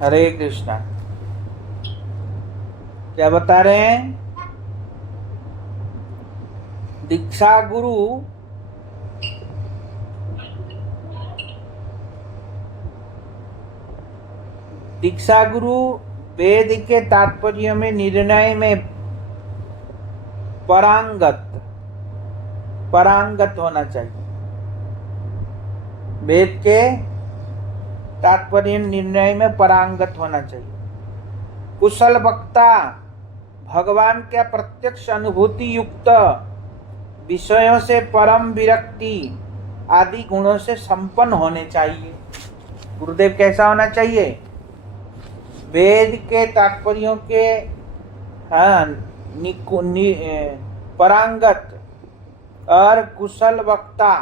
हरे कृष्णा। क्या बता रहे हैं? दीक्षा गुरु वेद के तात्पर्य में निर्णय में परांगत होना चाहिए। वेद के तात्पर्य निर्णय में परांगत होना चाहिए। कुशल वक्ता भगवान के प्रत्यक्ष अनुभूति युक्त, विषयों से परम विरक्ति आदि गुणों से संपन्न होने चाहिए। गुरुदेव कैसा होना चाहिए? वेद के तात्पर्यों के परांगत और कुशल वक्ता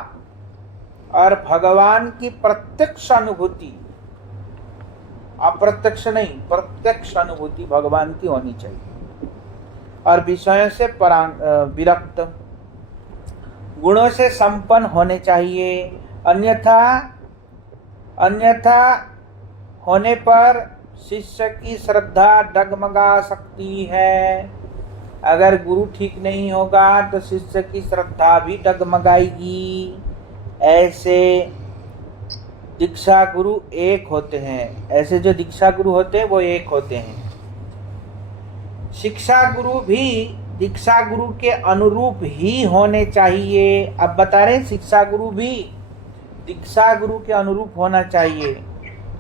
और भगवान की प्रत्यक्ष अनुभूति, अप्रत्यक्ष नहीं, प्रत्यक्ष अनुभूति भगवान की होनी चाहिए। और विषयों से विरक्त, गुणों से संपन्न होने चाहिए। अन्यथा होने पर शिष्य की श्रद्धा डगमगा सकती है। अगर गुरु ठीक नहीं होगा तो शिष्य की श्रद्धा भी डगमगाएगी। ऐसे दीक्षा गुरु एक होते हैं, ऐसे जो दीक्षा गुरु होते हैं वो एक होते हैं। शिक्षा गुरु भी दीक्षा गुरु के अनुरूप ही होने चाहिए। अब बता रहे, शिक्षा गुरु भी दीक्षा गुरु के अनुरूप होना चाहिए,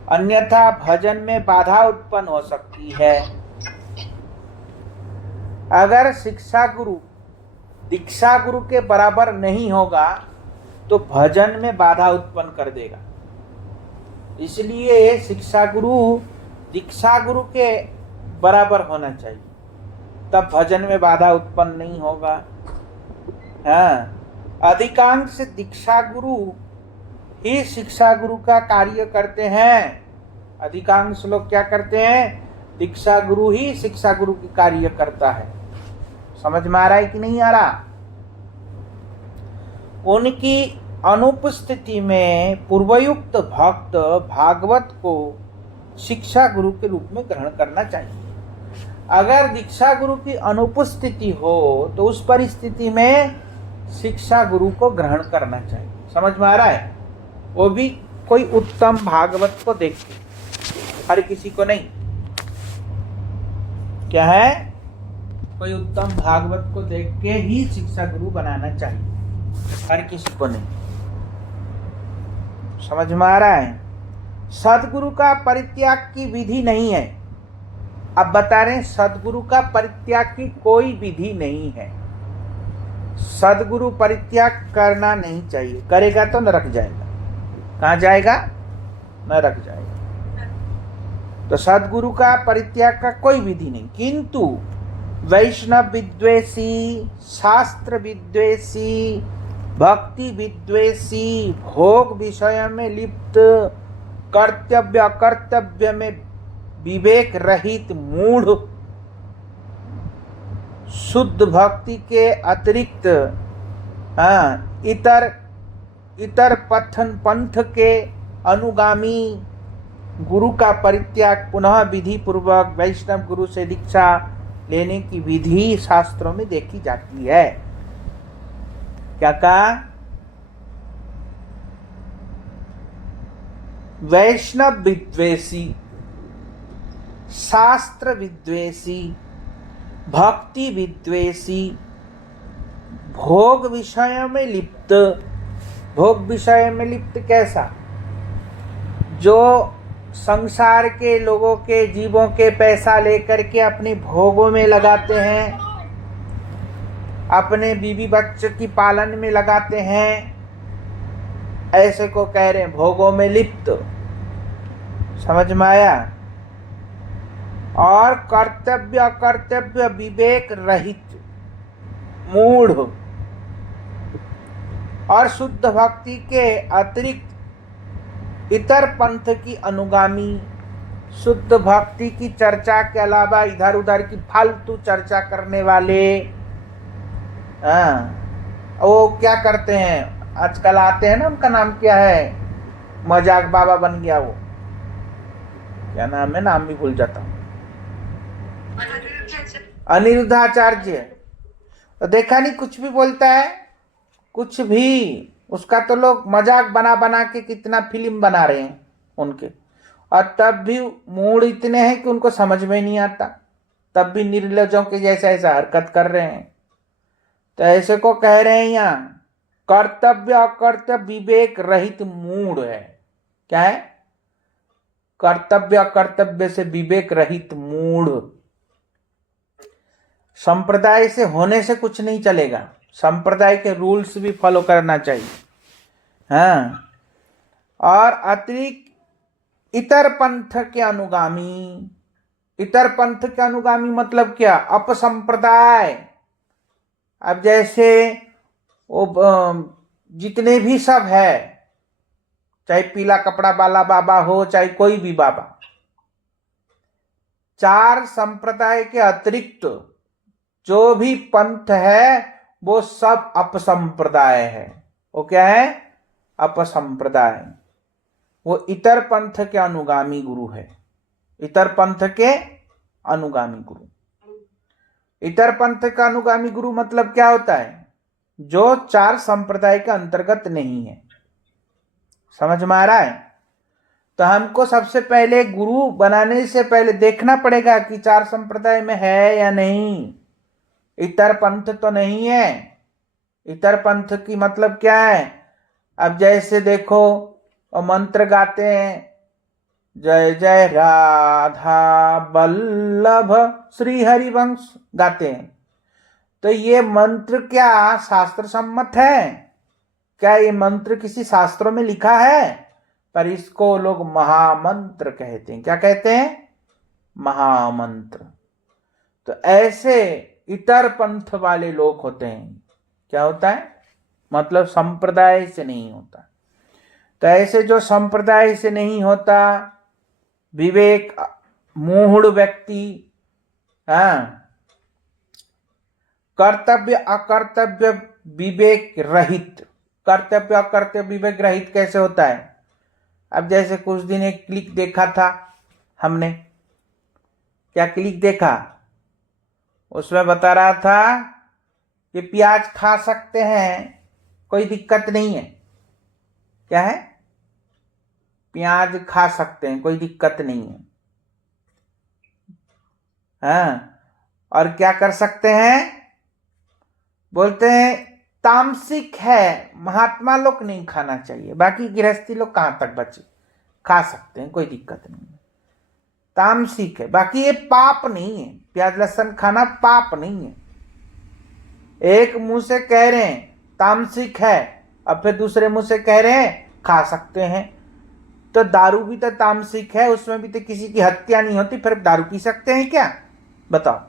अन्यथा भजन में बाधा उत्पन्न हो सकती है। अगर शिक्षा गुरु दीक्षा गुरु के बराबर नहीं होगा तो भजन में बाधा उत्पन्न कर देगा। इसलिए शिक्षा गुरु दीक्षा गुरु के बराबर होना चाहिए, तब भजन में बाधा उत्पन्न नहीं होगा। अधिकांश दीक्षा गुरु ही शिक्षा गुरु का कार्य करते हैं। अधिकांश लोग क्या करते हैं? दीक्षा गुरु ही शिक्षा गुरु की कार्य करता है। समझ में आ रहा है कि नहीं आ रहा? उनकी अनुपस्थिति में पूर्वयुक्त भक्त भागवत को शिक्षा गुरु के रूप में ग्रहण करना चाहिए। अगर दीक्षा गुरु की अनुपस्थिति हो तो उस परिस्थिति में शिक्षा गुरु को ग्रहण करना चाहिए। समझ में आ रहा है? वो भी कोई उत्तम भागवत को देख के, हर किसी को नहीं। क्या है? कोई उत्तम भागवत को देख के ही शिक्षा गुरु बनाना चाहिए, हर किसी को नहीं। समझ में आ रहा है? सदगुरु का परित्याग की विधि नहीं है। अब बता रहे हैं, सदगुरु का परित्याग की कोई विधि नहीं है। सदगुरु परित्याग करना नहीं चाहिए, करेगा तो नरक जाएगा। कहाँ जाएगा? नरक जाएगा। तो सदगुरु का परित्याग का कोई विधि नहीं। किंतु वैष्णव विद्वेषी, शास्त्र विद्वेषी, भक्ति विद्वेषी, भोग विषय में लिप्त, कर्तव्य अकर्तव्य में विवेक रहित मूढ़, शुद्ध भक्ति के अतिरिक्त इतर पंथ के अनुगामी गुरु का परित्याग, पुनः विधि पूर्वक वैष्णव गुरु से दीक्षा लेने की विधि शास्त्रों में देखी जाती है। क्या कहा? वैष्णव विद्वेषी, शास्त्र विद्वेषी, भक्ति विद्वेषी, भोग विषय में लिप्त। भोग विषय में लिप्त कैसा? जो संसार के लोगों के, जीवों के पैसा लेकर के अपने भोगों में लगाते हैं, अपने बीवी बच्चे की पालन में लगाते हैं, ऐसे को कह रहे हैं भोगों में लिप्त। समझ में आया? और कर्तव्य अकर्तव्य विवेक रहित मूढ़, और शुद्ध भक्ति के अतिरिक्त इतर पंथ की अनुगामी, शुद्ध भक्ति की चर्चा के अलावा इधर उधर की फालतू चर्चा करने वाले। वो क्या करते हैं आजकल? आते हैं ना, उनका नाम क्या है? मजाक बाबा बन गया वो। क्या नाम है, नाम भी भूल जाता हूँ, अनिरुद्धाचार्य। तो देखा नहीं, कुछ भी बोलता है, कुछ भी, उसका तो लोग मजाक बना बना के कितना फिल्म बना रहे हैं उनके, और तब भी मूड इतने हैं कि उनको समझ में नहीं आता, तब भी निर्लजों के जैसा ऐसा हरकत कर रहे हैं। तो ऐसे को कह रहे हैं यहाँ कर्तव्य अकर्तव्य विवेक रहित मूड है। क्या है? कर्तव्य अकर्तव्य से विवेक रहित मूड। संप्रदाय से होने से कुछ नहीं चलेगा, संप्रदाय के रूल्स भी फॉलो करना चाहिए। हाँ, और अतिरिक्त इतर पंथ के अनुगामी। इतर पंथ के अनुगामी मतलब क्या? अपसंप्रदाय। अब जैसे वो जितने भी सब है, चाहे पीला कपड़ा वाला बाबा हो, चाहे कोई भी बाबा, चार संप्रदाय के अतिरिक्त जो भी पंथ है वो सब अपसंप्रदाय है। वो क्या है? अपसंप्रदाय। वो इतर पंथ के अनुगामी गुरु है। इतर पंथ के अनुगामी गुरु। इतर पंथ का अनुगामी गुरु मतलब क्या होता है? जो चार संप्रदाय के अंतर्गत नहीं है। समझ में आ रहा है? तो हमको सबसे पहले गुरु बनाने से पहले देखना पड़ेगा कि चार संप्रदाय में है या नहीं। इतर पंथ तो नहीं है। इतर पंथ की मतलब क्या है? अब जैसे देखो, मंत्र गाते हैं, जय जय राधा वल्लभ श्री हरिवंश गाते हैं, तो ये मंत्र क्या शास्त्र सम्मत है? क्या ये मंत्र किसी शास्त्रों में लिखा है? पर इसको लोग महामंत्र कहते हैं। क्या कहते हैं? महामंत्र। तो ऐसे इतर पंथ वाले लोग होते हैं। क्या होता है? मतलब संप्रदाय से नहीं होता। तो ऐसे जो संप्रदाय से नहीं होता, विवेक मूढ़ व्यक्ति, कर्तव्य अकर्तव्य विवेक रहित। कर्तव्य अकर्तव्य विवेक रहित कैसे होता है? अब जैसे कुछ दिन एक क्लिक देखा था हमने। क्या क्लिक देखा? उसमें बता रहा था कि प्याज खा सकते हैं, कोई दिक्कत नहीं है। क्या है? प्याज खा सकते हैं, कोई दिक्कत नहीं है। हाँ, और क्या कर सकते हैं? बोलते हैं तामसिक है, महात्मा लोग नहीं खाना चाहिए, बाकी गृहस्थी लोग कहां तक बचे, खा सकते हैं, कोई दिक्कत नहीं है। तामसिक है, बाकी ये पाप नहीं है। प्याज लहसुन खाना पाप नहीं है। एक मुंह से कह रहे हैं तामसिक है, अब फिर दूसरे मुंह से कह रहे हैं खा सकते हैं। तो दारू भी तो तामसिक है, उसमें भी तो किसी की हत्या नहीं होती, फिर दारू पी सकते हैं क्या? बताओ।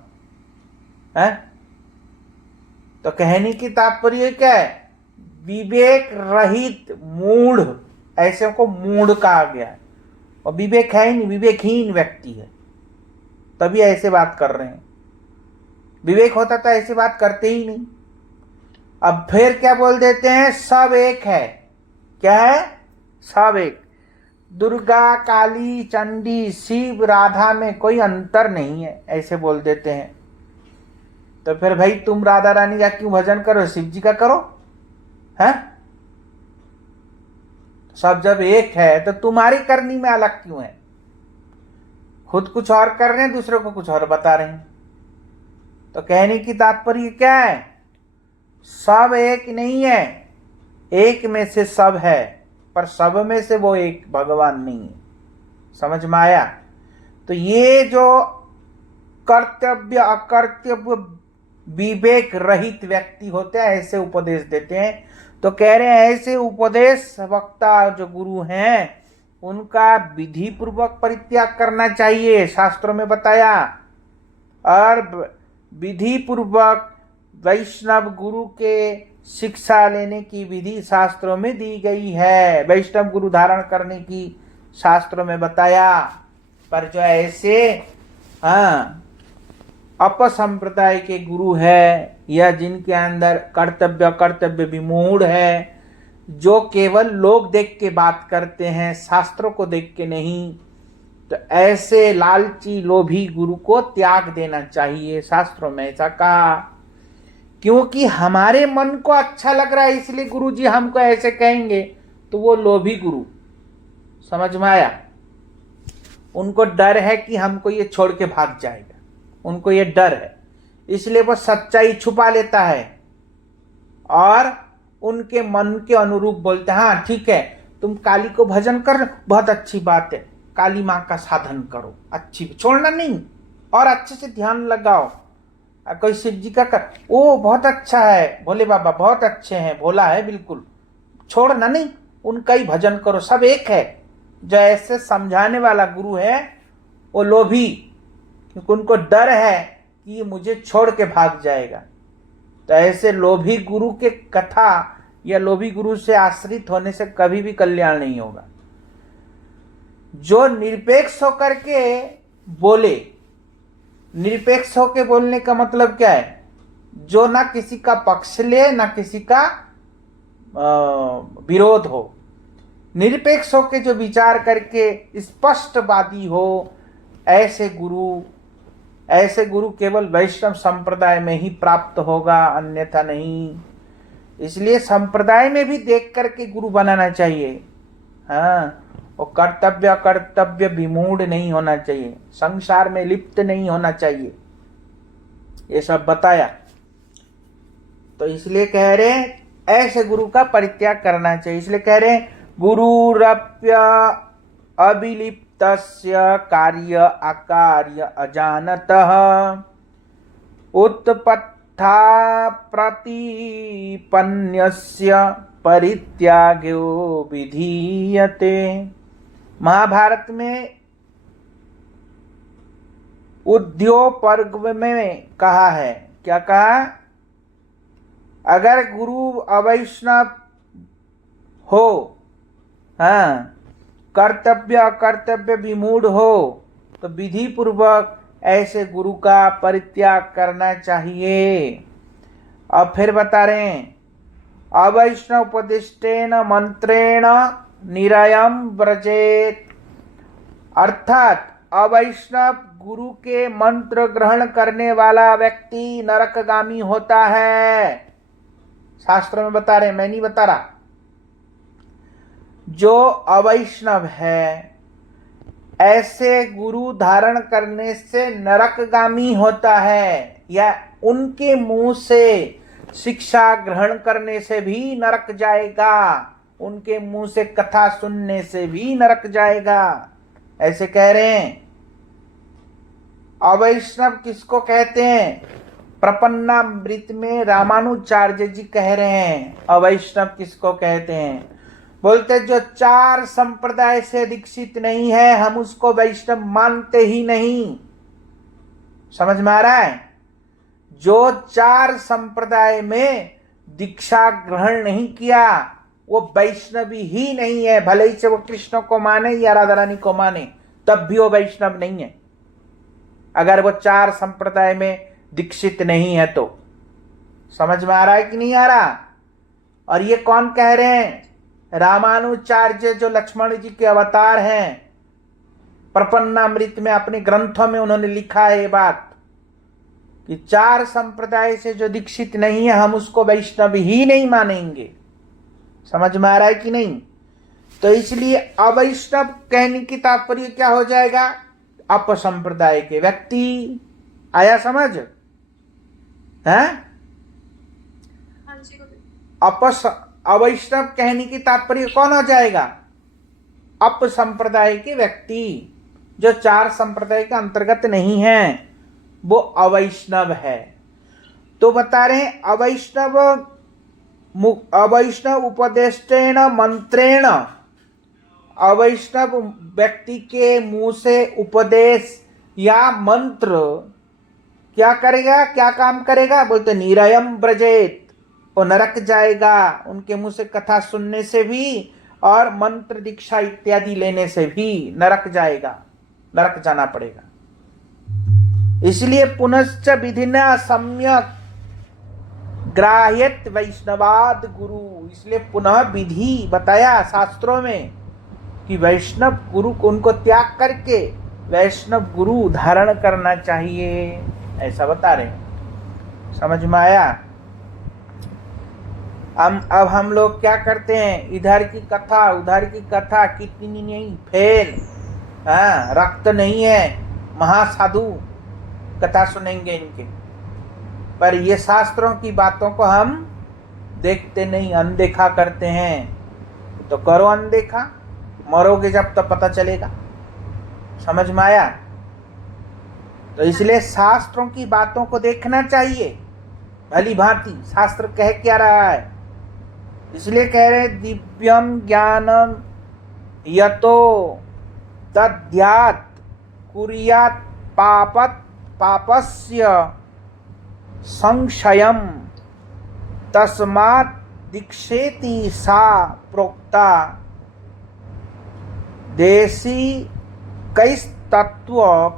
है? तो कहने की तात्पर्य क्या है? विवेक रहित मूढ़, ऐसे को मूढ़ कहा गया है। और विवेक है ही नहीं, विवेकहीन व्यक्ति है, तभी ऐसे बात कर रहे हैं। विवेक होता तो ऐसी बात करते ही नहीं। अब फिर क्या बोल देते हैं? सब एक है। क्या है? सब एक। दुर्गा, काली, चंडी, शिव, राधा में कोई अंतर नहीं है, ऐसे बोल देते हैं। तो फिर भाई तुम राधा रानी का क्यों भजन करो, शिव जी का करो? है? सब जब एक है तो तुम्हारी करनी में अलग क्यों है? खुद कुछ और कर रहे हैं, दूसरों को कुछ और बता रहे हैं। तो कहने की तात्पर्य क्या है? सब एक नहीं है, एक में से सब है, पर सब में से वो एक भगवान नहीं है। समझ में आया? तो ये जो कर्तव्य अकर्तव्य विवेक रहित व्यक्ति होते हैं, ऐसे उपदेश देते हैं। तो कह रहे हैं ऐसे उपदेश वक्ता जो गुरु हैं उनका विधि पूर्वक परित्याग करना चाहिए, शास्त्रों में बताया। और विधि पूर्वक वैष्णव गुरु के शिक्षा लेने की विधि शास्त्रों में दी गई है, वैष्णव गुरु धारण करने की शास्त्रों में बताया। पर जो ऐसे अपसंप्रदाय के गुरु है, या जिनके अंदर कर्तव्य कर्तव्य विमूढ़ है, जो केवल लोग देख के बात करते हैं, शास्त्रों को देख के नहीं, तो ऐसे लालची लोभी गुरु को त्याग देना चाहिए, शास्त्रों में ऐसा कहा। क्योंकि हमारे मन को अच्छा लग रहा है इसलिए गुरु जी हमको ऐसे कहेंगे, तो वो लोभी गुरु। समझ में आया? उनको डर है कि हमको ये छोड़ के भाग जाएगा, उनको ये डर है, इसलिए वो सच्चाई छुपा लेता है और उनके मन के अनुरूप बोलते हैं, हाँ ठीक है तुम काली को भजन कर, बहुत अच्छी बात है, काली माँ का साधन करो, अच्छी, छोड़ना नहीं, और अच्छे से ध्यान लगाओ। कोई शिव जी का कर, ओ बहुत अच्छा है, भोले बाबा बहुत अच्छे हैं, भोला है बिल्कुल, छोड़ना नहीं, उनका ही भजन करो, सब एक है। जो ऐसे समझाने वाला गुरु है वो लोभी, क्योंकि उनको डर है कि ये मुझे छोड़ के भाग जाएगा। तो ऐसे लोभी गुरु के कथा या लोभी गुरु से आश्रित होने से कभी भी कल्याण नहीं होगा। जो निरपेक्ष होकर के बोले, निरपेक्ष होकर बोलने का मतलब क्या है? जो ना किसी का पक्ष ले ना किसी का विरोध हो, निरपेक्ष होकर जो विचार करके स्पष्टवादी हो, ऐसे गुरु केवल वैष्णव संप्रदाय में ही प्राप्त होगा, अन्यथा नहीं। इसलिए संप्रदाय में भी देख करके गुरु बनाना चाहिए। हाँ, वो कर्तव्य विमूढ़ नहीं होना चाहिए, संसार में लिप्त नहीं होना चाहिए, ये सब बताया। तो इसलिए कह रहे ऐसे गुरु का परित्याग करना चाहिए। इसलिए कह रहे गुरुरप्य अभिलिप्तस्य कार्य अकार्य अजानतः उत्पत्था प्रतिपन्यस्य परित्यागो विधीयते। महाभारत में उद्योग पर्व में कहा है, क्या कहा? अगर गुरु अवैष्णव हो, हाँ, कर्तव्य अकर्तव्य विमूढ़ हो, तो विधि पूर्वक ऐसे गुरु का परित्याग करना चाहिए। अब फिर बता रहे हैं, अवैष्णव उपदिष्टेन मंत्रेण निरयम व्रजेत, अर्थात अवैष्णव गुरु के मंत्र ग्रहण करने वाला व्यक्ति नरकगामी होता है। शास्त्र में बता रहे, मैं नहीं बता रहा। जो अवैष्णव है ऐसे गुरु धारण करने से नरकगामी होता है, या उनके मुंह से शिक्षा ग्रहण करने से भी नरक जाएगा, उनके मुंह से कथा सुनने से भी नरक जाएगा, ऐसे कह रहे हैं। अवैष्णव किसको कहते हैं? प्रपन्नामृत में रामानुजाचार्य जी कह रहे हैं अवैष्णव किसको कहते हैं। बोलते जो चार संप्रदाय से दीक्षित नहीं है हम उसको वैष्णव मानते ही नहीं। समझ में आ रहा है? जो चार संप्रदाय में दीक्षा ग्रहण नहीं किया वो वैष्णवी ही नहीं है, भले ही से वो कृष्ण को माने या राधा रानी को माने, तब भी वो वैष्णव नहीं है, अगर वो चार संप्रदाय में दीक्षित नहीं है तो। समझ में आ रहा है कि नहीं आ रहा? और ये कौन कह रहे हैं? रामानुजाचार्य जो लक्ष्मण जी के अवतार हैं, प्रपन्नामृत में अपने ग्रंथों में उन्होंने लिखा है ये बात कि चार संप्रदाय से जो दीक्षित नहीं है हम उसको वैष्णव ही नहीं मानेंगे। समझ में आ रहा है कि नहीं? तो इसलिए अवैष्णव कहने की तात्पर्य क्या हो जाएगा? अपसंप्रदाय के व्यक्ति। आया समझ? है अवैष्णव कहने की तात्पर्य कौन हो जाएगा? अपसंप्रदाय के व्यक्ति, जो चार संप्रदाय के अंतर्गत नहीं है, वो अवैष्णव है। तो बता रहे हैं अवैष्णव उपदेष्टेन मंत्रेण, अवैष्णव व्यक्ति के मुंह से उपदेश या मंत्र क्या करेगा, क्या काम करेगा? बोलते निरयम ब्रजेत, वो नरक जाएगा, उनके मुंह से कथा सुनने से भी और मंत्र दीक्षा इत्यादि लेने से भी नरक जाएगा, नरक जाना पड़ेगा। इसलिए पुनश्च विधिना सम्यक ग्राह्यत वैष्णवाद गुरु, इसलिए पुनः विधि बताया शास्त्रों में कि वैष्णव गुरु को उनको त्याग करके वैष्णव गुरु धारण करना चाहिए, ऐसा बता रहे हैं। समझ में आया? अब हम लोग क्या करते हैं, इधर की कथा उधर की कथा, कितनी नहीं फेल, रक्त नहीं है, महासाधु कथा सुनेंगे इनके, पर ये शास्त्रों की बातों को हम देखते नहीं, अनदेखा करते हैं। तो करो अनदेखा, मरोगे जब तो पता चलेगा। समझ में आया? तो इसलिए शास्त्रों की बातों को देखना चाहिए भली भांति, शास्त्र कह क्या रहा है। इसलिए कह रहे दिव्यम ज्ञानम यतो तद्ध्यात् कुर्यात् पापस्य संशयम तस्मात् दीक्षेति सा प्रोक्ता देशी कई तत्व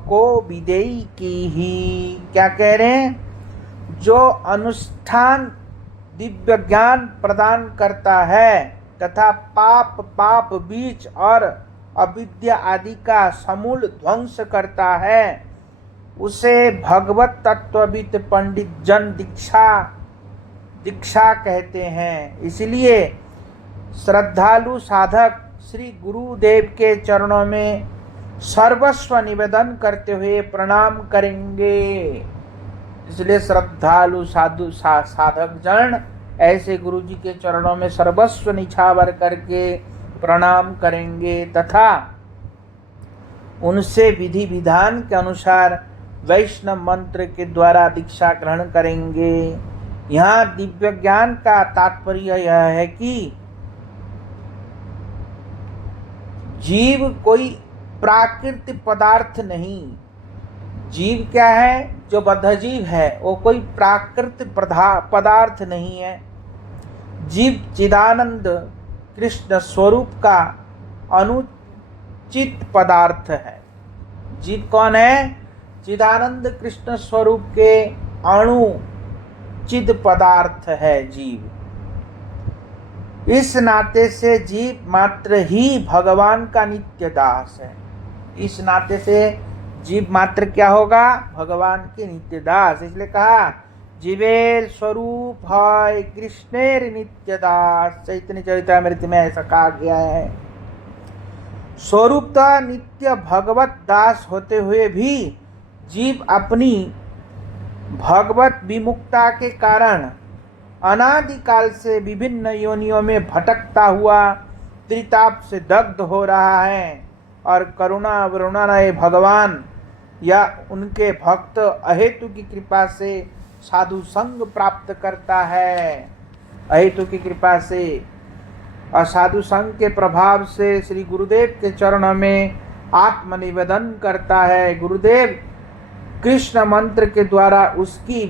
को विदेयी की ही। क्या कह रहे हैं? जो अनुष्ठान दिव्य ज्ञान प्रदान करता है तथा पाप बीज और अविद्या आदि का समूल ध्वंस करता है, उसे भगवत तत्वविद पंडित जन दीक्षा कहते हैं। इसलिए श्रद्धालु साधक श्री गुरुदेव के चरणों में सर्वस्व निवेदन करते हुए प्रणाम करेंगे। इसलिए श्रद्धालु साधक जन ऐसे गुरु जी के चरणों में सर्वस्व निछावर करके प्रणाम करेंगे तथा उनसे विधि विधान के अनुसार वैष्णव मंत्र के द्वारा दीक्षा ग्रहण करेंगे। यहाँ दिव्य ज्ञान का तात्पर्य यह है कि जीव कोई प्राकृतिक पदार्थ नहीं। जीव क्या है? जो बद्ध जीव है वो कोई प्राकृतिक पदार्थ नहीं है। जीव चिदानंद कृष्ण स्वरूप का अनुचित पदार्थ है। जीव कौन है? चिदानंद कृष्ण स्वरूप के अणुचित पदार्थ है जीव। इस नाते से जीव मात्र ही भगवान का नित्य दास है। इस नाते से जीव मात्र क्या होगा? भगवान के नित्य दास। इसलिए कहा जीवेर स्वरूप है कृष्णेर नित्य दास। चैतन्य चरितामृत में ऐसा कहा गया है। स्वरूप नित्य भगवत दास होते हुए भी जीव अपनी भगवत विमुखता के कारण अनादिकाल से विभिन्न योनियों में भटकता हुआ त्रिताप से दग्ध हो रहा है और करुणा वरुणामय भगवान या उनके भक्त अहेतु की कृपा से साधु संग प्राप्त करता है। अहेतु की कृपा से और साधु संग के प्रभाव से श्री गुरुदेव के चरणों में आत्मनिवेदन करता है। गुरुदेव कृष्ण मंत्र के द्वारा उसकी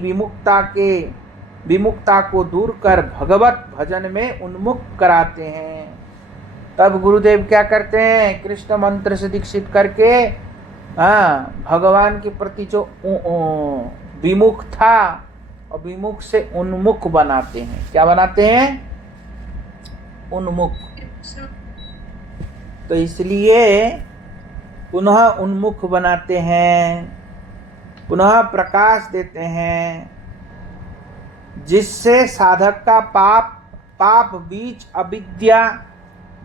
विमुखता को दूर कर भगवत भजन में उन्मुख कराते हैं। तब गुरुदेव क्या करते हैं? कृष्ण मंत्र से दीक्षित करके भगवान के प्रति जो विमुख था और विमुख से उन्मुख बनाते हैं। क्या बनाते हैं? उन्मुख। तो इसलिए पुनः उन्मुख बनाते हैं, पुनः प्रकाश देते हैं, जिससे साधक का पाप बीज अविद्या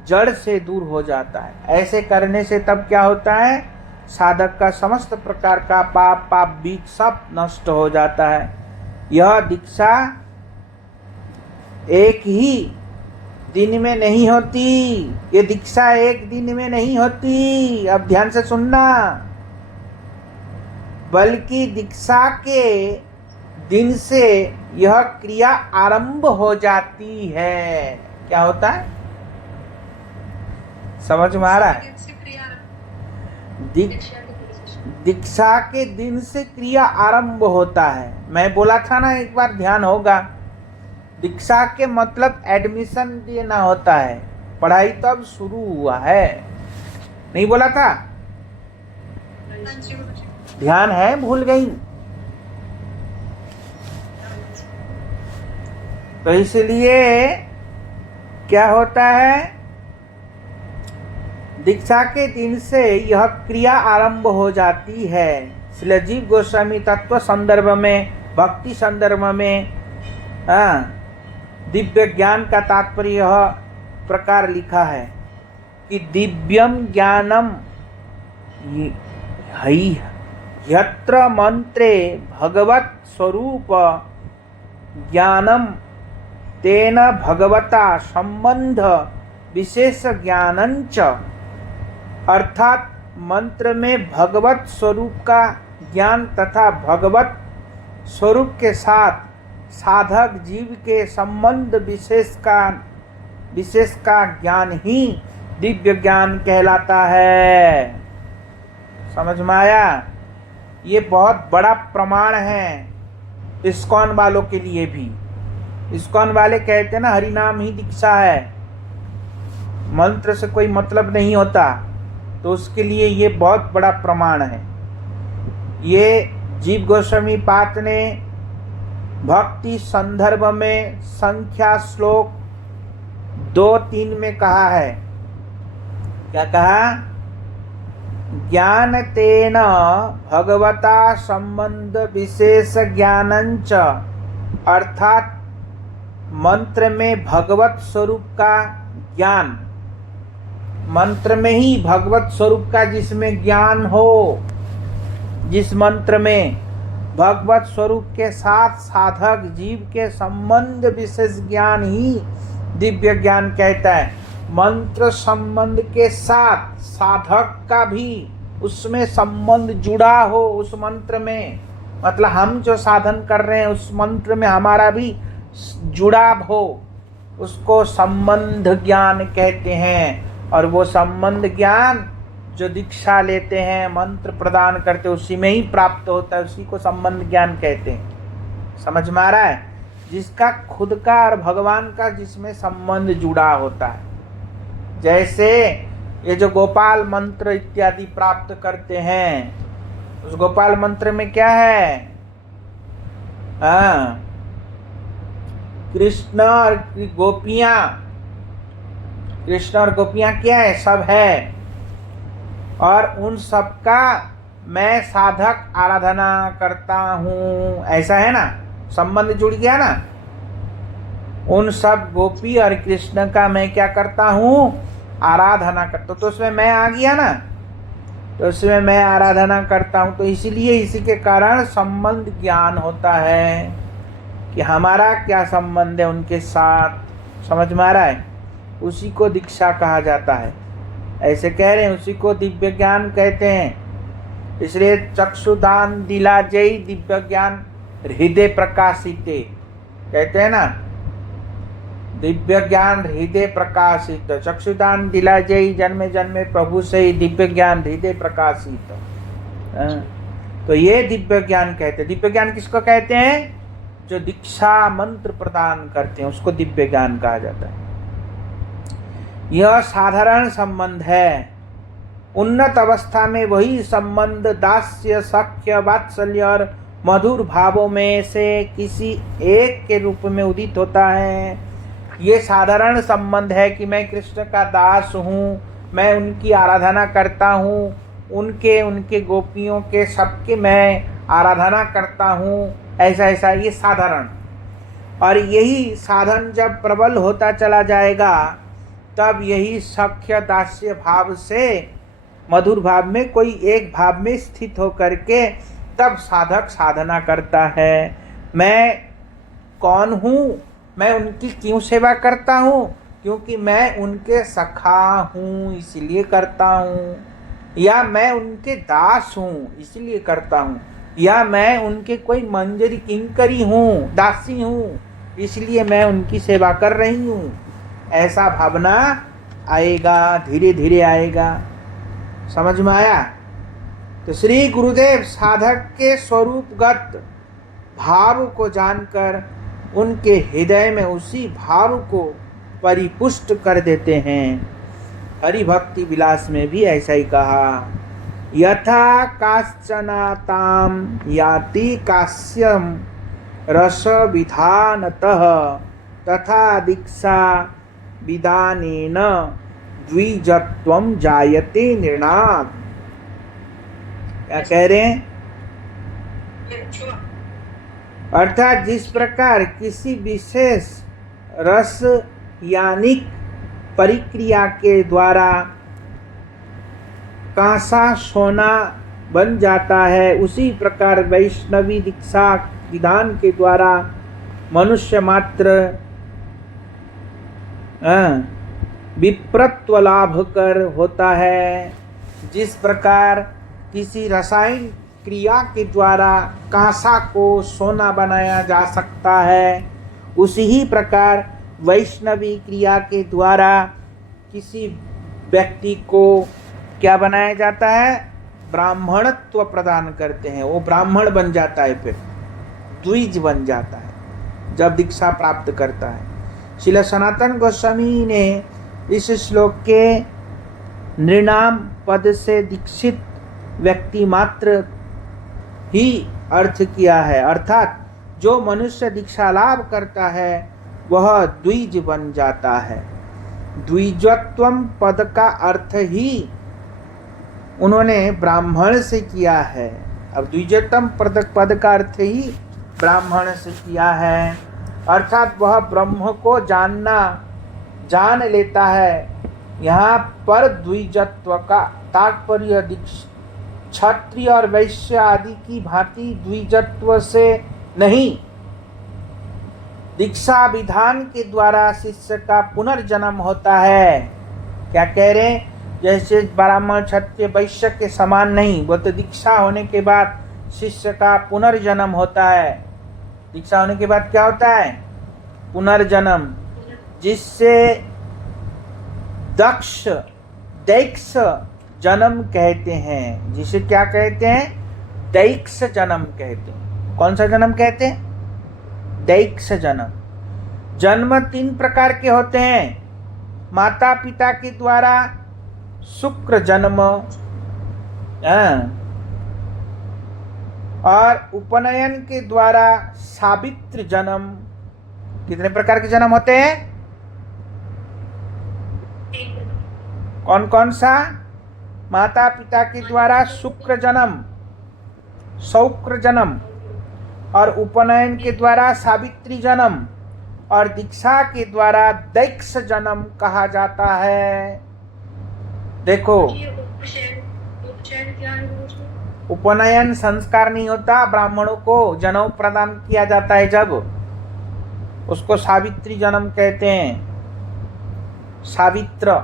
जड़ से दूर हो जाता है। ऐसे करने से तब क्या होता है? साधक का समस्त प्रकार का पाप बीज सब नष्ट हो जाता है। यह दीक्षा एक ही दिन में नहीं होती। ये दीक्षा एक दिन में नहीं होती। अब ध्यान से सुनना। बल्कि दीक्षा के दिन से यह क्रिया आरंभ हो जाती है। क्या होता है? समझ में आ रहा है? दीक्षा के दिन से क्रिया आरंभ होता है। मैं बोला था ना एक बार, ध्यान होगा। दीक्षा के मतलब एडमिशन देना होता है, पढ़ाई तब शुरू हुआ है, नहीं बोला था? ध्यान है? भूल गई? तो इसलिए क्या होता है? दीक्षा के दिन से यह क्रिया आरंभ हो जाती है। इसलिए जीव गोस्वामी तत्व संदर्भ में, भक्ति संदर्भ में दिव्य ज्ञान का तात्पर्य यह प्रकार लिखा है कि दिव्यम ज्ञानम यत्र मंत्रे भगवत स्वरूप ज्ञानम तेन भगवता संबंध विशेष ज्ञानंच, अर्थात मंत्र में भगवत स्वरूप का ज्ञान तथा भगवत स्वरूप के साथ साधक जीव के संबंध विशेष का ज्ञान ही दिव्य ज्ञान कहलाता है। समझ में आया? ये बहुत बड़ा प्रमाण है इस्कॉन वालों के लिए भी। इस्कॉन वाले कहते हैं ना, हरि नाम ही दीक्षा है, मंत्र से कोई मतलब नहीं होता, तो उसके लिए ये बहुत बड़ा प्रमाण है। ये जीव गोस्वामी पाद ने भक्ति संदर्भ में संख्या श्लोक 2-3 में कहा है। क्या कहा? ज्ञान तेन भगवता संबंध विशेष ज्ञानंच, अर्थात मंत्र में भगवत स्वरूप का ज्ञान, मंत्र में ही भगवत स्वरूप का जिसमें ज्ञान हो, जिस मंत्र में भगवत स्वरूप के साथ साधक जीव के संबंध विशेष ज्ञान ही दिव्य ज्ञान कहता है। मंत्र संबंध के साथ साधक का भी उसमें संबंध जुड़ा हो, उस मंत्र में, मतलब हम जो साधन कर रहे हैं उस मंत्र में हमारा भी जुड़ाव हो, उसको संबंध ज्ञान कहते हैं। और वो संबंध ज्ञान जो दीक्षा लेते हैं, मंत्र प्रदान करते, उसी में ही प्राप्त होता है, उसी को संबंध ज्ञान कहते हैं। समझ में आ रहा है? जिसका खुद का और भगवान का जिसमें संबंध जुड़ा होता है। जैसे ये जो गोपाल मंत्र इत्यादि प्राप्त करते हैं, उस गोपाल मंत्र में क्या है? कृष्ण और गोपियां, कृष्ण और गोपियां क्या है? सब है, और उन सब का मैं साधक आराधना करता हूँ, ऐसा है ना, संबंध जुड़ गया ना। उन सब गोपी और कृष्ण का मैं क्या करता हूँ? आराधना करता हूँ। तो उसमें मैं आ गया ना, तो उसमें मैं आराधना करता हूँ। तो इसीलिए इसी के कारण संबंध ज्ञान होता है कि हमारा क्या संबंध है उनके साथ। समझ में आ रहा है? उसी को दीक्षा कहा जाता है। ऐसे कह रहे हैं, उसी को दिव्य ज्ञान कहते हैं। इसलिए चक्षुदान दिला जय दिव्य ज्ञान हृदय प्रकाशिते, कहते हैं ना, दिव्य ज्ञान हृदय प्रकाशित। चक्षुदान दिला जय जन्मे जन्मे प्रभु से ही दिव्य ज्ञान हृदय प्रकाशित। तो ये दिव्य ज्ञान कहते हैं। दिव्य ज्ञान किसको कहते हैं? जो दीक्षा मंत्र प्रदान करते हैं, उसको दिव्य ज्ञान कहा जाता है। यह साधारण संबंध है। उन्नत अवस्था में वही संबंध दास्य, सख्य, वात्सल्य और मधुर भावों में से किसी एक के रूप में उदित होता है। ये साधारण संबंध है कि मैं कृष्ण का दास हूँ, मैं उनकी आराधना करता हूँ, उनके गोपियों के सबके मैं आराधना करता हूँ, ऐसा ये साधारण। और यही साधन जब प्रबल होता चला जाएगा, तब यही सख्य दास्य भाव से मधुर भाव में कोई एक भाव में स्थित होकर के तब साधक साधना करता है। मैं कौन हूँ? मैं उनकी क्यों सेवा करता हूँ? क्योंकि मैं उनके सखा हूँ इसलिए करता हूँ, या मैं उनके दास हूँ इसलिए करता हूँ, या मैं उनके कोई मंजरी किंकरी हूँ, दासी हूँ, इसलिए मैं उनकी सेवा कर रही हूँ। ऐसा भावना आएगा, धीरे धीरे आएगा। समझ में आया? तो श्री गुरुदेव साधक के स्वरूपगत भाव को जानकर उनके हृदय में उसी भाव को परिपुष्ट कर देते हैं। हरि भक्ति विलास में भी ऐसा ही कहा, यथा काश्चनाताम याति काश्यम रस विधानतः तथा दीक्षा विधानेन द्विजत्वम जायते निर्णात। क्या कह रहे हैं? अर्थात जिस प्रकार किसी विशेष रस यानिक परिक्रिया के द्वारा कांसा सोना बन जाता है, उसी प्रकार वैष्णवी दीक्षा विधान के द्वारा मनुष्य मात्र विप्रत्व लाभ कर होता है। जिस प्रकार किसी रसायन क्रिया के द्वारा कांसा को सोना बनाया जा सकता है, उसी ही प्रकार वैष्णवी क्रिया के द्वारा किसी व्यक्ति को क्या बनाया जाता है? ब्राह्मणत्व प्रदान करते हैं, वो ब्राह्मण बन जाता है, फिर द्विज बन जाता है जब दीक्षा प्राप्त करता है। श्रील सनातन गोस्वामी ने इस श्लोक के नृणाम पद से दीक्षित व्यक्ति मात्र ही अर्थ किया है, अर्थात जो मनुष्य दीक्षा लाभ करता है वह द्विज बन जाता है। द्विजत्वम पद का अर्थ ही उन्होंने ब्राह्मण से किया है। अब द्विजत्वम पद का अर्थ ही ब्राह्मण से किया है, अर्थात वह ब्रह्म को जान लेता है। यहाँ पर द्विजत्व का तात्पर्य क्षत्रिय और वैश्य आदि की भांति द्विजत्व से नहीं, दीक्षा विधान के द्वारा शिष्य का पुनर्जन्म होता है। क्या कह रहे हैं? जैसे ब्राह्मण क्षत्रिय वैश्य के समान नहीं, वो तो दीक्षा होने के बाद शिष्य का पुनर्जन्म होता है। दीक्षा होने के बाद क्या होता है? पुनर्जन्म, जिससे दैक्ष जन्म कहते हैं। जिसे क्या कहते हैं? दैक्ष जन्म कहते हैं। कौन सा जन्म कहते हैं? दैक्ष जन्म। जन्म 3 प्रकार के होते हैं। माता पिता के द्वारा शुक्र जन्म, और उपनयन के द्वारा सावित्र जन्म। कितने प्रकार के जन्म होते हैं? कौन कौन सा? माता पिता के द्वारा शुक्र जन्म, शौक्र जन्म, और उपनयन के द्वारा सावित्री जन्म, और दीक्षा के द्वारा दैक्ष जन्म कहा जाता है। देखो, उपनयन संस्कार नहीं होता, ब्राह्मणों को जनेऊ प्रदान किया जाता है जब, उसको सावित्री जन्म कहते हैं। सावित्र,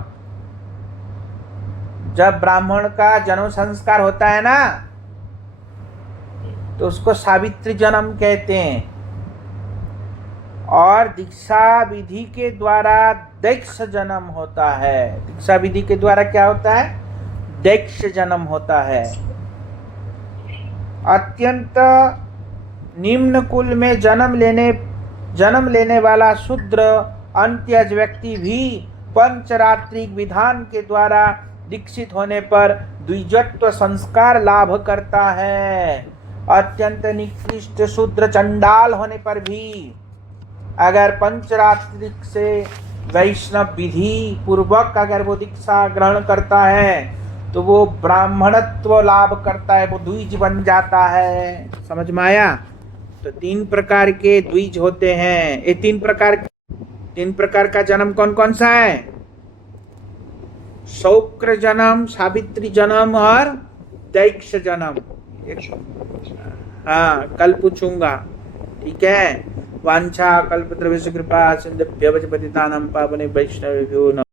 जब ब्राह्मण का जनेऊ संस्कार होता है ना, तो उसको सावित्री जन्म कहते हैं। और दीक्षा विधि के द्वारा दैक्ष जन्म होता है। दीक्षा विधि के द्वारा क्या होता है? दैक्ष जन्म होता है। अत्यंत निम्न कुल में जन्म लेने वाला शूद्र अंत्यज व्यक्ति भी पंचरात्रिक विधान के द्वारा दीक्षित होने पर द्विजत्व संस्कार लाभ करता है। अत्यंत निकृष्ट शूद्र चंडाल होने पर भी अगर पंचरात्रिक से वैष्णव विधि पूर्वक अगर वो दीक्षा ग्रहण करता है तो वो ब्राह्मणत्व लाभ करता है, वो द्विज बन जाता है। समझ में आया? तो 3 प्रकार के द्विज होते हैं। ये 3 प्रकार का जन्म कौन कौन सा है? शौक्र जन्म, सावित्री जन्म और दैक्ष जन्म। हाँ, कल पूछूंगा, ठीक है। वांछा कल्पतरुभ्यश्च कृपा सिंधुभ्यः पतितानां पावनेभ्यो वैष्णवेभ्यो नमः।